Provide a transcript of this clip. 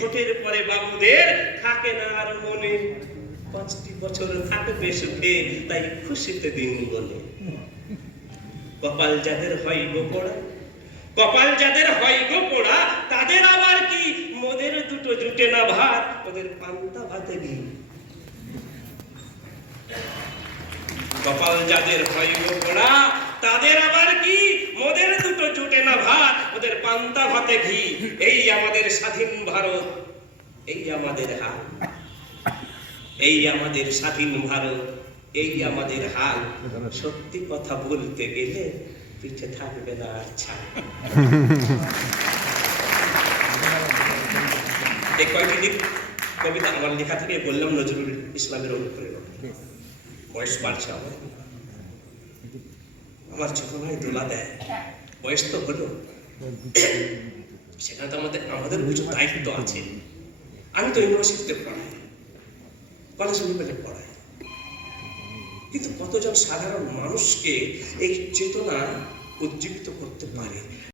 ভোটের পরে বাবুদের থাকে না আর মনে, 5টি বছর থাকবে সুখে, তাই খুশিতে দিন বলে। কপাল যাদের হয় গো পোড়া, কপাল যাদের হয় গো পোড়া, তাদের আবার কি মোদের দুটো জুটে না ভাত, ওদের পান্তা ভাতে ঘি। কপাল যাদের হয় গো পোড়া, তাদের আবার কি মোদের দুটো জুটে না ভাত, ওদের পান্তা ভাতে ঘি। এই আমাদের স্বাধীন ভারত, এই আমাদের হাল, এই আমাদের স্বাধীন ভারত, এই আমাদের হাল। সত্যি কথা বলতে গেলে পিঠে থাকবে না আর ছাল। এই কয়েকটি কবিতা আমার লেখা থেকে বললাম নজরুল ইসলামের অনুপ্রেরণা। বয়স বাড়ছে আমার চেতনায় দোলা দেয়, বয়স তো হলো, সেখানে তো আমাদের কিছু দায়িত্ব আছে। আমি তো ইউনিভার্সিটিতে পড়াই, কলেজ লেভেলে পড়াই, কিন্তু কতজন সাধারণ মানুষকে এই চেতনা উজ্জীবিত করতে পারে।